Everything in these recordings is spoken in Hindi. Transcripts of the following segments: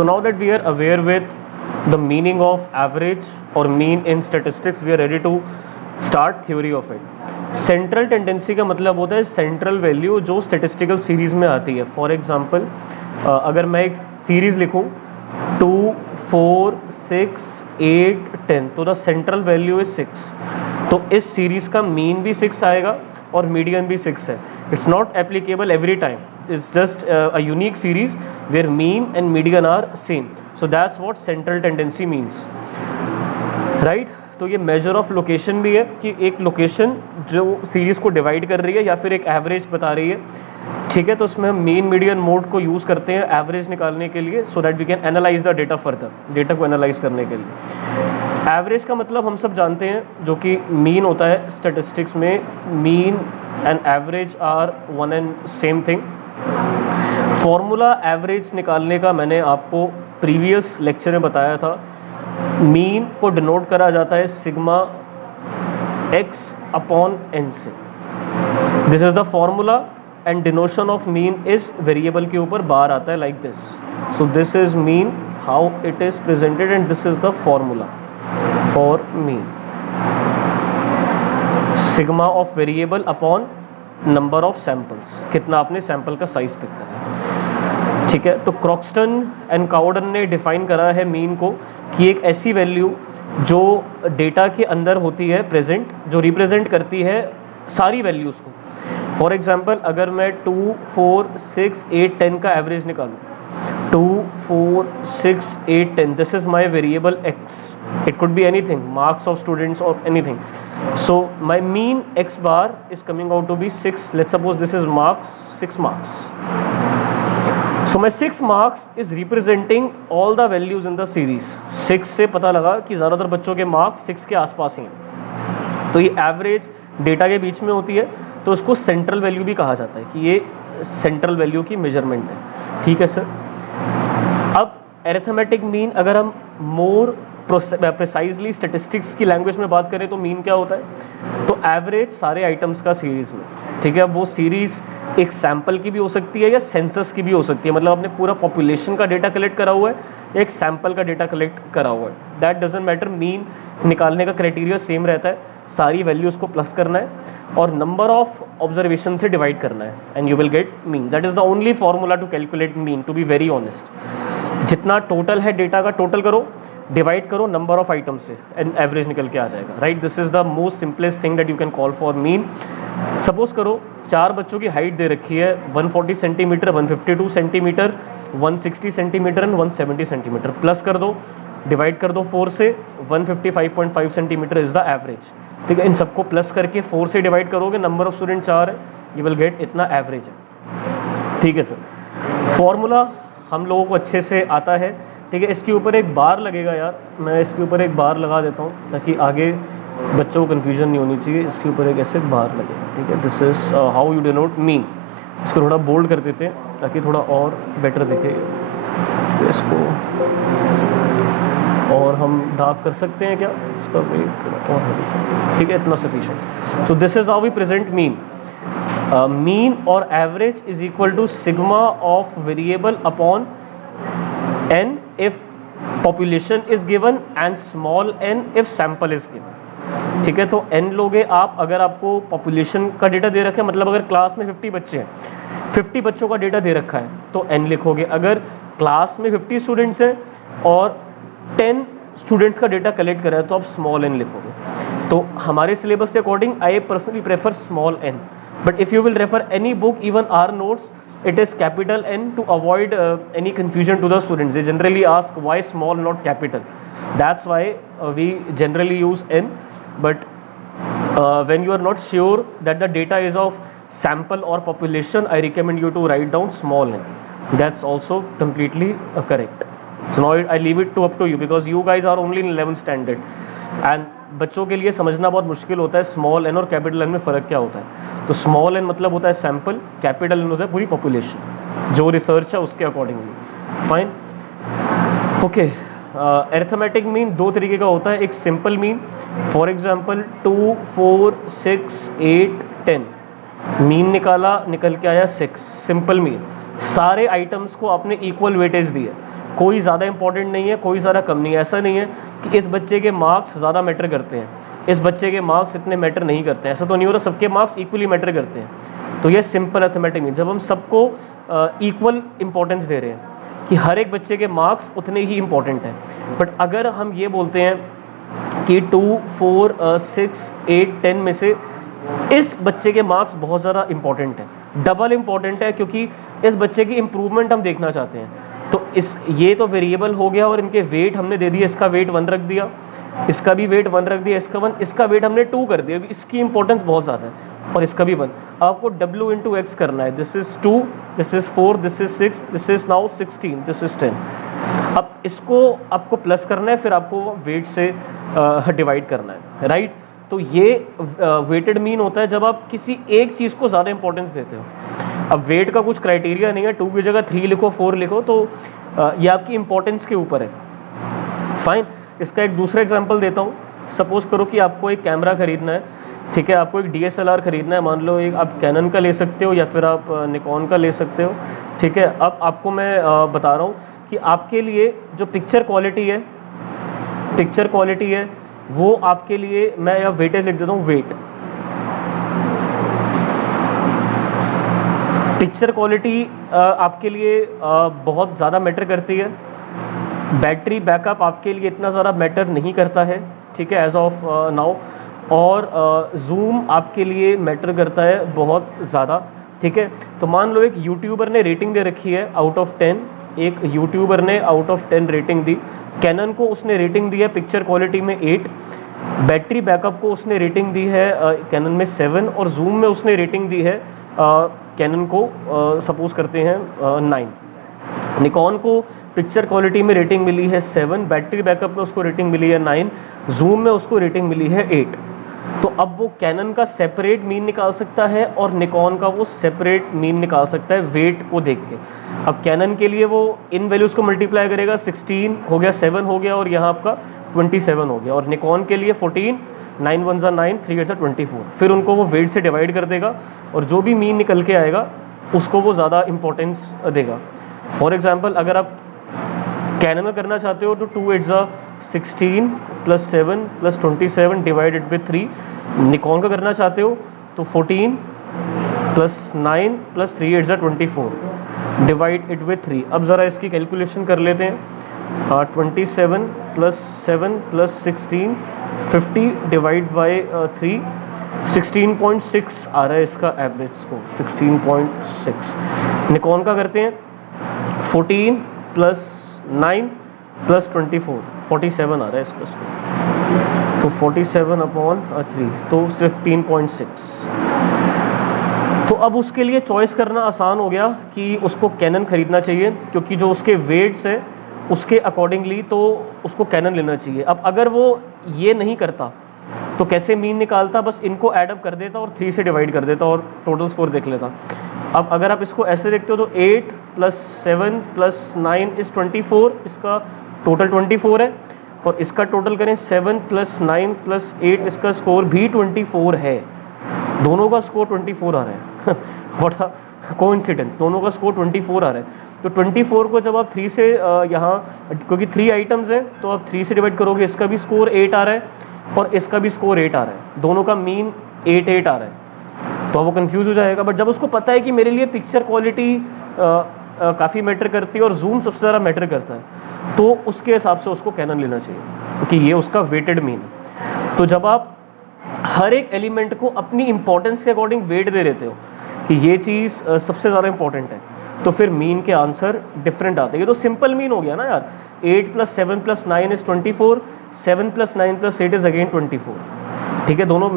So now that we are aware with the meaning of average or mean in statistics, we are ready to start theory of it. Central tendency का मतलब होता है सेंट्रल वैल्यू जो स्टेटिस्टिकल सीरीज में आती है. फॉर एग्जांपल अगर मैं एक सीरीज लिखूं 2, 4, 6, 8, 10, तो द सेंट्रल वैल्यू इज 6. तो इस सीरीज का मीन भी 6 आएगा और मीडियन भी 6 है. It's not applicable every time. It's just a unique series where mean and median are same. So that's what central tendency means, right? तो ये measure of location भी है कि एक location जो सीरीज को डिवाइड कर रही है या फिर एक एवरेज बता रही है, ठीक है. तो उसमें हम मीन मीडियन मोड को यूज़ करते हैं एवरेज निकालने के लिए, so that we can analyse the data further, data को एनालाइज करने के लिए. एवरेज का मतलब हम सब जानते हैं, जो कि मीन होता है स्टेटिस्टिक्स में. Mean and average are one and same thing. Formula average निकालने का मैंने आपको प्रीवियस लेक्चर में बताया था. मीन को डिनोट करा जाता है सिग्मा एक्स अपॉन एन से. This is the formula and डिनोशन of mean is variable के ऊपर बार आता है like this. So this is mean, how it is presented, and this is the formula for mean. Sigma of variable upon number of samples, कितना आपने सैंपल का साइज पिक करा है, ठीक है. तो क्रॉक्सटन एंड काउडन ने डिफाइन करा है मीन को कि एक ऐसी वैल्यू जो डेटा के अंदर होती है प्रेजेंट, जो रिप्रेजेंट करती है सारी वैल्यूज़ को. फॉर एग्जांपल अगर मैं 2, 4, 6, 8, 10 का एवरेज निकालूं, 2, 4, 6, 8, 10, this is my variable x. It could be anything, marks of students और anything. So my mean x bar is coming out to be 6. Let's suppose this is marks, 6 marks. So my 6 marks is representing all the values in the series. 6 से पता लगा कि ज़्यादातर बच्चों के मार्क्स 6 के आसपास ही हैं. तो ये एवरेज डेटा के बीच में होती है, तो उसको सेंट्रल वैल्यू भी कहा जाता है कि ये सेंट्रल वैल्यू की मेजरमेंट है, ठीक है सर. अब एरिथमेटिक मीन, अगर हम मोर प्रिसाइजली स्टेटिस्टिक्स की लैंग्वेज में बात करें तो मीन क्या होता है. तो एवरेज सारे आइटम्स का सीरीज में, ठीक है. अब वो सीरीज एक सैंपल की भी हो सकती है या सेंसस की भी हो सकती है. मतलब आपने पूरा पॉपुलेशन का डेटा कलेक्ट करा हुआ है या एक सैंपल का डेटा कलेक्ट करा हुआ है, दैट डजंट मैटर. मीन निकालने का क्राइटेरिया सेम रहता है, सारी वैल्यूज को प्लस करना है और नंबर ऑफ ऑब्जर्वेशन से डिवाइड करना है, and you will get mean. That is the only formula to calculate mean, to be very honest. जितना टोटल है डेटा का टोटल करो, डिवाइड करो नंबर ऑफ आइटम से, एंड एवरेज निकल के आ जाएगा, right. This is the most simplest thing that you can call for mean. Suppose करो 4 बच्चों की हाइट दे रखी है 140 centimetre, 152 centimetre, 160 centimetre and 170 centimetre. Plus कर दो, डिवाइड कर दो 4 से, 155.5 सेंटीमीटर इज द एवरेज, ठीक है. इन सबको प्लस करके 4 से डिवाइड करोगे, नंबर ऑफ स्टूडेंट 4 है, यू विल गेट इतना एवरेज है, ठीक है सर. फॉर्मूला हम लोगों को अच्छे से आता है, ठीक है. इसके ऊपर एक बार लगेगा यार, मैं इसके ऊपर एक बार लगा देता हूँ ताकि आगे बच्चों को कन्फ्यूजन नहीं होनी चाहिए. इसके ऊपर एक ऐसे बार लगेगा, ठीक है. This is how you denote mean. इसको थोड़ा बोल्ड कर देते हैं ताकि थोड़ा और बेटर दिखे. इसको और हम डार्क कर सकते हैं क्या, इसका वेट और, ठीक है, इतना sufficient. So this is how we present mean. Mean और average is equal to sigma of variable upon n if population is given and small n if sample is given, ठीक है. तो n लोगे आप, अगर आपको पॉपुलेशन का डेटा दे रखा है, मतलब अगर क्लास में 50 बच्चे हैं, 50 बच्चों का डेटा दे रखा है तो n लिखोगे. अगर क्लास में 50 स्टूडेंट्स हैं और 10 स्टूडेंट्स का डेटा कलेक्ट करा है तो आप स्मॉल n लिखोगे. तो हमारे सिलेबस के according I personally prefer small n, but if you will refer any book, even our notes, it is capital N to avoid any confusion to the students. They generally ask why small not capital. That's why we generally use N, but when you are not sure that the data is of sample or population, I recommend you to write down small n. That's also completely correct. So now I leave it up to you because you guys are only in 11th standard and बच्चों के लिए समझना बहुत मुश्किल होता है स्मॉल एन और कैपिटल एन में फ़र्क क्या होता है. तो स्मॉल एन मतलब होता है सैंपल, कैपिटल एन होता है पूरी पॉपुलेशन, जो रिसर्च है उसके accordingly. Fine, okay. Arithmetic mean 2 तरीके का होता है. एक simple mean, for example 2, 4, 6, 8, 10, mean निकाला, निकल के आया 6, सिंपल मीन. सारे आइटम्स को आपने इक्वल वेटेज दिया, कोई ज़्यादा इंपॉर्टेंट नहीं है, कोई ज़्यादा कम नहीं है। ऐसा नहीं है कि इस बच्चे के मार्क्स ज़्यादा मैटर करते हैं, इस बच्चे के मार्क्स इतने मैटर नहीं करते हैं, ऐसा तो नहीं होता, सबके मार्क्स इक्वली मैटर करते हैं। तो ये सिंपल अर्थमेटिक मीन, जब हम सबको इक्वल इंपॉर्टेंस दे रहे हैं कि हर एक बच्चे के मार्क्स उतने ही इंपॉर्टेंट हैं। बट अगर हम ये बोलते हैं कि 2, 4, 6, 8, 10 में से इस बच्चे के मार्क्स बहुत ज़्यादा इंपॉर्टेंट है, डबल इंपॉर्टेंट है, क्योंकि इस बच्चे की इंप्रूवमेंट हम देखना चाहते हैं, तो ये तो वेरिएबल हो गया और इनके वेट हमने दे दिए, इसका वेट 1 रख दिया, इसका भी वेट 1 रख दिया, इसका 1, इसका वेट हमने 2 कर दिया, इसकी इंपॉर्टेंस बहुत ज़्यादा है, और इसका भी 1। आपको W इंटू एक्स करना है, this is 2, this is 4, this is 6, this is now 16, this is 10। अब इसको आपको प्लस करना है, फिर आपको वेट से डिवाइड करना है, राइट। तो ये वेटेड मीन होता है जब आप किसी एक चीज़ को ज़्यादा इंपॉर्टेंस देते हो। अब वेट का कुछ क्राइटेरिया नहीं है, 2 की जगह 3 लिखो, 4 लिखो, तो ये आपकी इंपॉर्टेंस के ऊपर है। फाइन, इसका एक दूसरा एग्जांपल देता हूँ। सपोज करो कि आपको एक कैमरा खरीदना है, ठीक है, आपको एक DSLR खरीदना है, मान लो एक आप कैनन का ले सकते हो या फिर आप निकॉन का ले सकते हो, ठीक है। अब आपको मैं बता रहा हूँ कि आपके लिए जो पिक्चर क्वालिटी है वो आपके लिए, मैं यहाँ वेटेज लिख देता हूँ, वेट। पिक्चर क्वालिटी आपके लिए बहुत ज़्यादा मैटर करती है, बैटरी बैकअप आपके लिए इतना ज़्यादा मैटर नहीं करता है, ठीक है, एज ऑफ नाउ, और जूम आपके लिए मैटर करता है बहुत ज़्यादा, ठीक है। तो मान लो एक यूट्यूबर ने रेटिंग दे रखी है आउट ऑफ 10, एक यूट्यूबर ने आउट ऑफ 10 रेटिंग दी, कैनन को उसने रेटिंग दी है पिक्चर क्वालिटी में 8, बैटरी बैकअप को उसने रेटिंग दी है कैनन में 7, और जूम में उसने रेटिंग दी है कैनन को सपोज करते हैं 9। निकॉन को पिक्चर क्वालिटी में रेटिंग मिली है 7, बैटरी बैकअप में उसको रेटिंग मिली है 9, जूम में उसको रेटिंग मिली है 8। तो अब वो कैनन का सेपरेट मीन निकाल सकता है और निकॉन का वो सेपरेट मीन निकाल सकता है वेट को देख के। अब कैनन के लिए वो इन वैल्यूज़ को मल्टीप्लाई करेगा, 16 हो गया, 7 हो गया, और यहाँ आपका 27 हो गया, और निकॉन के लिए 14, 9 1 ज़ा 9, 3 8 ज़ा 24, फिर उनको वो वेट से डिवाइड कर देगा, और जो भी मीन निकल के आएगा उसको वो ज़्यादा इंपॉर्टेंस देगा। फॉर एग्जाम्पल, अगर आप कैनन में करना चाहते हो तो 2 8 ज़ा 16 plus 7 plus 27 divided by 3, Nikon का करना चाहते हो तो 14 प्लस 9 प्लस 3 8 ज़ा 24 डिवाइड इट बाई 3। अब ज़रा इसकी कैलकुलेशन कर लेते हैं, 27 प्लस 7 प्लस 16, 50 डिवाइड बाई 3, 16.6 आ रहा है इसका एवरेज स्कोर, 16.6। निकॉन का करते हैं 14 प्लस 9 प्लस 24, 47 आ रहा है इसका स्कोर, तो 47 अपॉन 3, तो 15.6। तो अब उसके लिए चॉइस करना आसान हो गया कि उसको कैनन खरीदना चाहिए, क्योंकि जो उसके वेट्स है उसके अकॉर्डिंगली तो उसको कैनन लेना चाहिए। अब अगर वो ये नहीं करता तो कैसे मीन निकालता, बस इनको एडअप कर देता और 3 से डिवाइड कर देता और टोटल स्कोर देख लेता। अब अगर आप इसको ऐसे देखते हो तो 8 प्लस 7 प्लस 9 इज 24, इसका टोटल 24 है, और इसका टोटल करें 7 प्लस 9 प्लस 8, इसका स्कोर भी 24 है, दोनों का स्कोर 24 आ रहा है। व्हाट अ कोइंसिडेंस, दोनों का स्कोर 24 आ रहा है। तो 24 को जब आप 3 से यहाँ, क्योंकि 3 आइटम्स हैं तो आप 3 से डिवाइड करोगे, इसका भी स्कोर 8 आ रहा है और इसका भी स्कोर 8 आ रहा है, दोनों का मीन 8 8 आ रहा है, तो वो कंफ्यूज हो जाएगा। बट जब उसको पता है कि मेरे लिए पिक्चर क्वालिटी काफ़ी मैटर करती है और जूम सबसे ज़्यादा मैटर करता है, तो उसके हिसाब से उसको कैनन लेना चाहिए, क्योंकि ये उसका वेटेड मीन है। तो जब आप हर एक एलिमेंट को अपनी इंपॉर्टेंस के अकॉर्डिंग वेट दे देते हो कि ये चीज़ सबसे ज़्यादा इंपॉर्टेंट है, तो फिर मीन के आंसर डिफरेंट आते हैं। ये तो सिंपल मीन हो गया ना यार, 8 plus 7 plus 9 is 24, 7 plus 9 plus 8 is again 24, ठीक है। दोनों का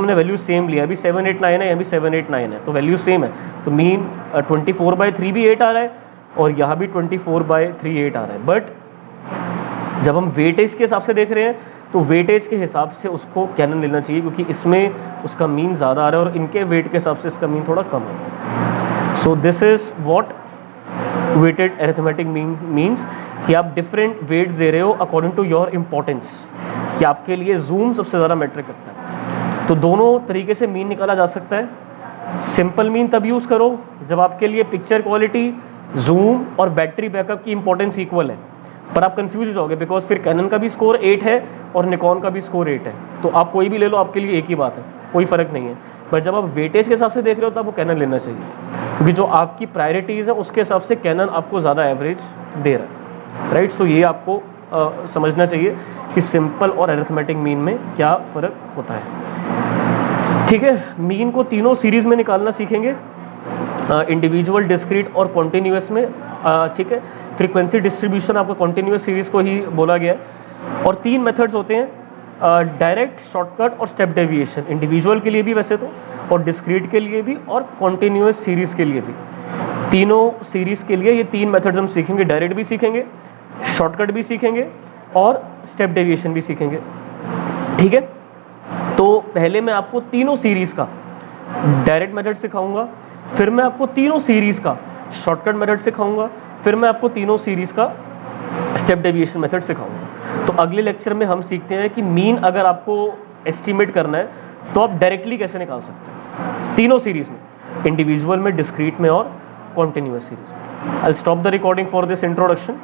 मैंने वैल्यू सेम लिया, अभी 7 8 9 है, अभी 7 8 9 है, तो वैल्यू सेम है। तो मीन 24/3 भी 8 आ रहा है और यहाँ भी 24/3 8 आ रहा है। बट जब हम वेटेज के हिसाब से देख रहे हैं तो वेटेज के हिसाब से उसको कैनन लेना चाहिए, क्योंकि इसमें उसका मीन ज़्यादा आ रहा है और इनके वेट के हिसाब से इसका मीन थोड़ा कम है। So this is what weighted arithmetic means, कि आप डिफरेंट वेट्स दे रहे हो अकॉर्डिंग टू योर इम्पोर्टेंस, कि आपके लिए जूम सबसे ज़्यादा मैटर करता है। तो दोनों तरीके से मीन निकाला जा सकता है। सिंपल मीन तब यूज़ करो जब आपके लिए पिक्चर क्वालिटी जूम और बैटरी बैकअप की इंपॉर्टेंस इक्वल है, पर आप कंफ्यूज हो जाओगे बिकॉज फिर कैनन का भी स्कोर 8 है और निकॉन का भी स्कोर 8 है, तो आप कोई भी ले लो, आपके लिए एक ही बात है, कोई फर्क नहीं है। पर जब आप वेटेज के हिसाब से देख रहे हो तो आपको कैनन लेना चाहिए, क्योंकि जो आपकी प्रायोरिटीज है उसके हिसाब से कैनन आपको ज़्यादा एवरेज दे रहा है, राइट। सो ये आपको समझना चाहिए कि सिंपल और अरिथमेटिक मीन में क्या फ़र्क होता है, ठीक है। मीन को तीनों सीरीज में निकालना सीखेंगे, इंडिविजुअल, डिस्क्रीट और कॉन्टिन्यूस में, ठीक है। फ्रीक्वेंसी डिस्ट्रीब्यूशन आपको कॉन्टिन्यूस सीरीज को ही बोला गया है। और 3 मेथड्स होते हैं, डायरेक्ट, शॉर्टकट और स्टेप डेविएशन, इंडिविजुअल के लिए भी वैसे तो, और डिस्क्रीट के लिए भी, और कॉन्टिन्यूस सीरीज के लिए भी। तीनों सीरीज के लिए ये 3 मेथड्स हम सीखेंगे, डायरेक्ट भी सीखेंगे, शॉर्टकट भी सीखेंगे और स्टेप डेविएशन भी सीखेंगे, ठीक है। तो पहले मैं आपको तीनों सीरीज का डायरेक्ट मेथड सिखाऊंगा, फिर मैं आपको तीनों सीरीज का शॉर्टकट मेथड सिखाऊंगा, फिर मैं आपको तीनों सीरीज का स्टेप डेविएशन मेथड सिखाऊंगा। तो अगले लेक्चर में हम सीखते हैं कि मीन अगर आपको एस्टिमेट करना है तो आप डायरेक्टली कैसे निकाल सकते हैं तीनों सीरीज में, इंडिविजुअल में, डिस्क्रीट में और कॉन्टिन्यूस सीरीज में। I will stop the recording for this introduction.